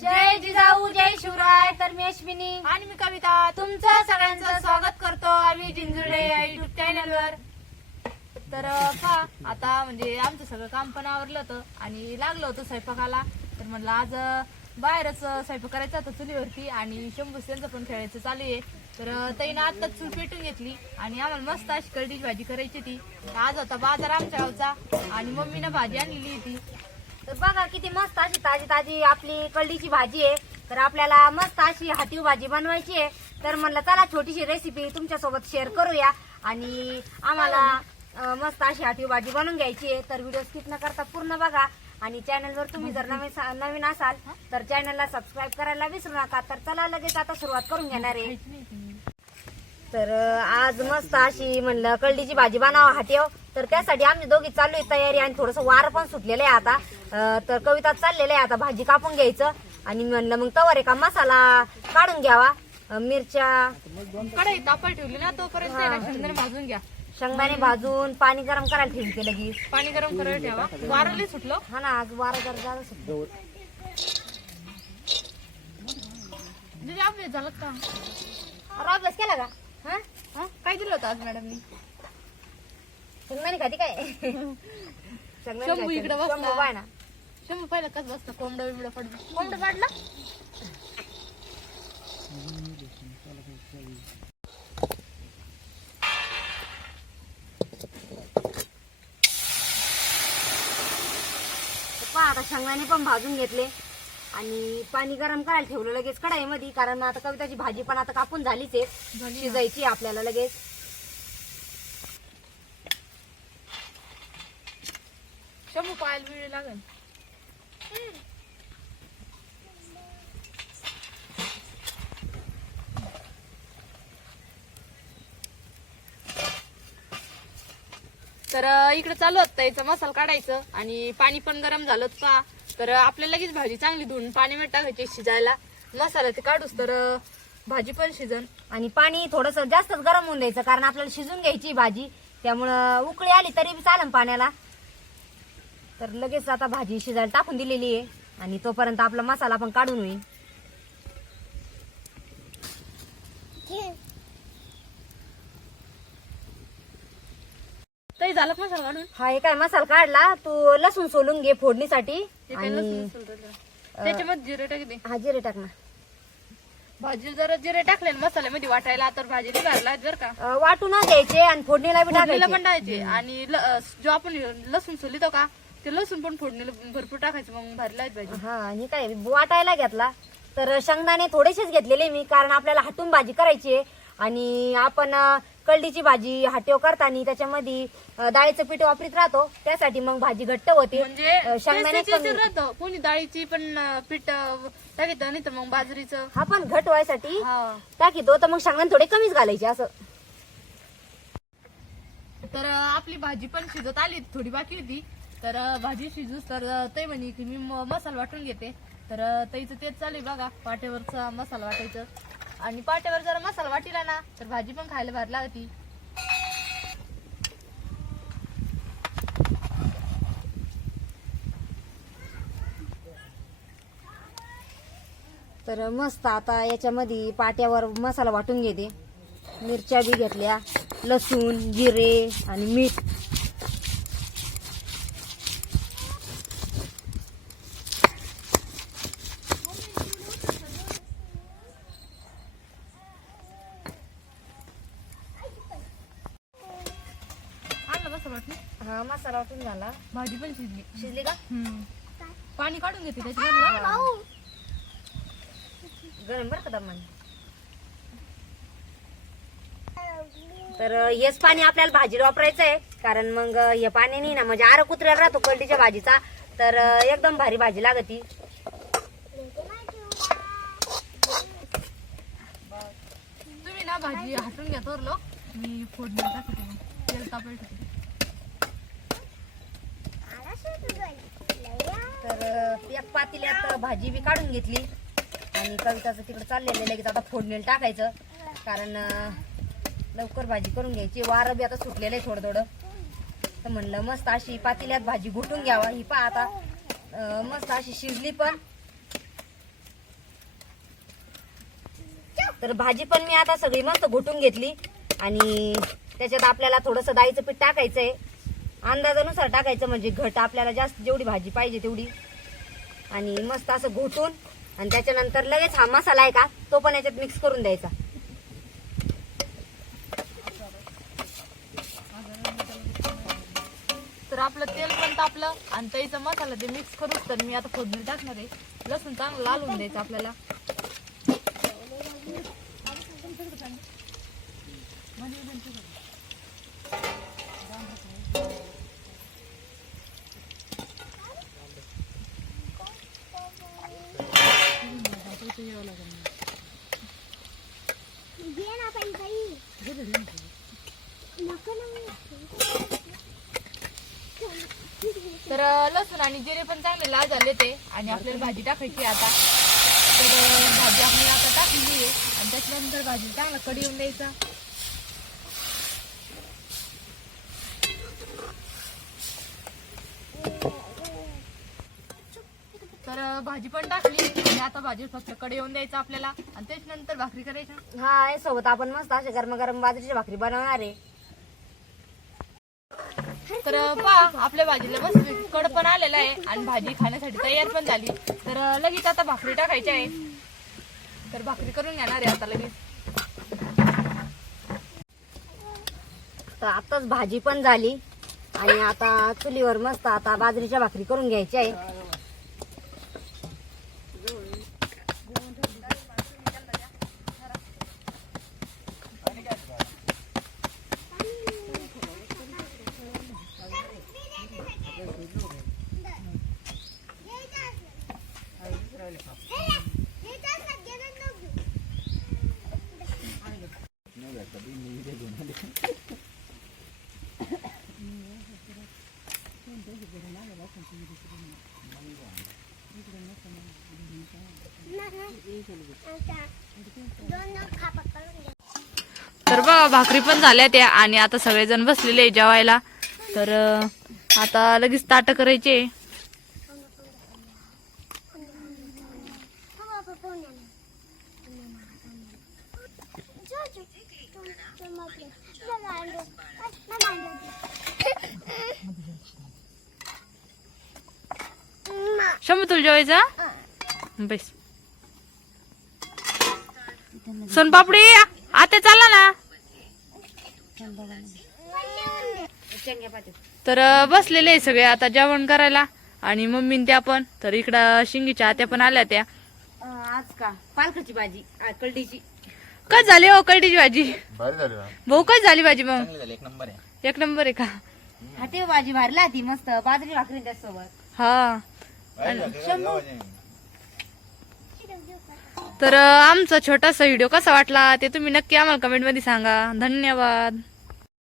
जय जिजाऊ जय शिवराय. तर मी अश्विनी. आणि मी कविता. तुमचं सगळ्यांचं स्वागत करतो आम्ही जिंजुडे युट्यूब चॅनलवर तर अं, पहा आता म्हणजे आमचं सगळं काम पण आवरलं होतं आणि लागलं होतं स्वयंपाकाला. तर म्हणलं आज बाहेरच स्वयंपाक करायचा होता चुलीवरती आणि शंभू त्यांचं पण खेळायचं चालू आहे. तर अं, ताईनं आत्ताच चूल पेटून घेतली आणि आम्हाला मस्त अशी करडीची भाजी करायची होती. आज होता बाजार आमच्या गावचा आणि मम्मीनं भाजी आणलेली होती. तर बघा किती मस्त अशी ताजी ताजी आपली कळडीची भाजी आहे. तर आपल्याला मस्त अशी हातीव भाजी बनवायची आहे. तर म्हणलं चला छोटीशी रेसिपी तुमच्यासोबत शेअर करूया. आणि आम्हाला मस्त अशी हातीव भाजी बनवून घ्यायची आहे. तर व्हिडिओ स्किप न करता पूर्ण बघा. आणि चॅनलवर तुम्ही जर नवीन नवीन असाल तर चॅनलला सबस्क्राईब करायला विसरू नका. तर चला लगेच आता सुरुवात करून घेणार आहे. तर आज मस्त अशी म्हणलं कळडीची भाजी बनावा हाटेव तर त्यासाठी आम्ही दोघी चालू आहे तयारी आणि थोडस वार पण सुटलेलं आहे आता. अं, तर कविता चाललेलं आहे आता भाजी कापून घ्यायचं. आणि म्हणलं मग तवर एका मसाला काढून घ्यावा. अं, मिरच्या. कढई तापा ठेवली ना तोपर्यंत शेंगदाणे भाजून घ्या. शेंगदाणे भाजून पाणी गरम करायला ठेवते लगेच. पाणी गरम करायला ठेवा. वारले सुटलं. हा ना आज वारा जरा सुटलं. म्हणजे झालं का? अरे अभ्यास केला का? हा? हा? काय दिलं होतं आज मॅडमनी शेंगदाणे खाती काय? शेंगदाणे शंभू खाते. इकडे बसला. शंभू बाय ना. शंभू पहिला कसं बसतं कोंबडा बिबडा पडलं. कोंबडा पाडला? पहा आता शेंगदाणे पण भाजून घेतले. आणि पाणी गरम करायला ठेवलं लगेच कढाईमध्ये कारण आता कविताची भाजी पण आता कापून झालीच आहे. शिजायची आहे आपल्याला लगेच. शंभू पाहायला वेळ लागेल. तर इकडे चालू होतं याचा मसाला काढायचं आणि पाणी पण गरम झालं का? तर अं, आपल्याला लगेच भाजी चांगली धुवून पाण्यामध्ये टाकायची शिजायला. मसाला ते काढूस तर भाजी पण शिजन. आणि पाणी थोडस जास्तच गरम होऊन द्यायचं कारण आपल्याला शिजून घ्यायची भाजी. त्यामुळं उकळी आली तरी बी चालेल पाण्याला. तर लगेच आता भाजी शिजायला टाकून दिलेली आहे. आणि तोपर्यंत आपला मसाला पण काढून होईल. तरी झालं मसाला काढून? हा हे काय मसाला काढला. तू लसूण सोलून घे फोडणीसाठी. आणि जरा. त्याच्यामध्ये जिरे टाकते हा जिरे टाक ना. भाजी जरा जिरे टाकले ना मसाल्यामध्ये वाटायला तर भाजी भरला बरं का. अं, वाटून घ्यायचे आणि फोडणीला बी फोडणीला टाकायचे. पण टाकायचे. आणि ल- जो आपण लसूण सोलितो का ते लसूण पण फोडणीला भरपूर टाकायचं मग भरला आहेत भाजी. हा आणि काय वाटायला घेतला. तर शेंगदाणे थोडेसेच घेतलेले मी कारण आपल्याला हटून भाजी करायची आहे. आणि आपण अं, कळडीची भाजी हाटेव करताना त्याच्यामध्ये डाळीचं पीठ वापरीत राहतो. त्यासाठी मग भाजी घट्ट होते. म्हणजे अं, शेंगदाणे टेस्टीची कमी. राहतं. कोणी डाळीची पण अं, पीठ अं, टाकीत नाही तर मग बाजरीचं. हा पण घट व्हायसाठी हा. टाकीतो तर मग शेंगदाणे थोडे कमीच घालायचे असं. तर अं, आपली भाजी पण शिजत आली थोडी बाकी होती. तर अं, भाजी शिजूस तर अं, ते म्हणे की मी म- मसाला वाटून घेते. तर अं, ताईचं तेच चालू आहे बघा पाट्यावरचा मसाला वाटायचं. आणि पाट्यावर जरा मसाला वाटीला ना तर भाजी पण खायला भारी लागती. तर मस्त आता याच्यामध्ये पाट्यावर मसाला वाटून घेते. मिरच्या बी घेतल्या लसूण जिरे आणि मीठ आणलं मसाला वाटून हा मसाला वाटून झाला. भाजी पण शिजली. शिजली का? हम्म. पाणी काढून घेते त्याच्यामधलं गरम बरं का दमान? तर हेच पाणी आपल्याला भाजीला वापरायचं आहे कारण मग हे पाण्याने ना म्हणजे आरक उतरायला राहतो कलटीच्या भाजीचा. तर एकदम भारी भाजी लागती. तुम्ही ना भाजी हाटून घ्या मी फोडणी टाकते. तेल ठेवते. तर एक पातेल्यात भाजी बी काढून घेतली. आणि कविताचं तिकडे चाललेलं लगेच आता फोडणीला टाकायचं. कारण लवकर भाजी करून घ्यायची. वारं बी आता सुटलेलं आहे थोडं थोडं तर म्हणलं मस्त अशी पातेल्यात भाजी घुटून घ्यावा. ही पहा आता मस्त अशी शिजली पण. तर भाजी पण मी आता सगळी मस्त घुटून घेतली. आणि त्याच्यात आपल्याला थोडंसं डाळीचं पीठ टाकायचं आहे अंदाजानुसार टाकायचं म्हणजे घट आपल्याला जास्त जेवढी भाजी पाहिजे तेवढी. आणि मस्त असं घोटून आणि त्याच्यानंतर लगेच हा मसाला आहे का तो पण याच्यात मिक्स करून द्यायचा. तर आपलं तेल पण तापलं आणि त्याचा मसाला ते मिक्स करूच तर मी आता फोडणी टाकणार आहे. लसूण चांगलं लालून होऊन द्यायचं आपल्याला. म्हणजे अं, लसूण आणि जिरे पण चांगले लाल झाले ते. आणि आपल्याला भाजी टाकायची आता. तर भाजी आपल्याला आता टाकली आहे. आणि त्याच्यानंतर भाजी चांगला कडी येऊन द्यायचा. तर भाजी पण टाकली. आणि आता भाजी फक्त कडे येऊन द्यायचा आपल्याला. आणि त्याच्यानंतर भाकरी करायच्या. हा सोबत आपण मस्त असे गरम गरम बाजरीची भाकरी बनवणार आहे. तर पहा आपल्या भाजीला मस्त कड पण आलेला आहे आणि भाजी खाण्यासाठी तयार पण झाली. तर लगेच आता भाकरी टाकायची आहे. तर भाकरी करून घेणार आहे आता लगेच. तर आताच भाजी पण झाली. आणि आता चुलीवर मस्त आता बाजरीच्या भाकरी करून घ्यायची आहे. तर बघा भाकरी पण झाल्या त्या आणि आता सगळेजण बसलेले जेवायला. तर आता लगेच ताट करायचे. शंभू तुला जेवायचा? बेस. सोनपापडी आता चालला ना. तर बसलेले सगळे आता जेवण करायला. आणि मम्मी त्या पण. तर इकडं शिंगीच्या आत्या पण आल्या त्या. आज का? पालकाची भाजी. कलडीची काय झाली हो कळटीची भाजी? भाऊ काय झाली भाजी मग? चांगली झाली एक नंबर आहे. एक नंबर आहे का? हाटे भाजी भरला ती मस्त. बाजरी भाकरी त्यासोबत. हा. भारी झाली, भारी झाली. तर आमचा छोटासा व्हिडिओ कसा वाटला ते तुम्ही नक्की आम्हाला कमेंटमध्ये सांगा. धन्यवाद.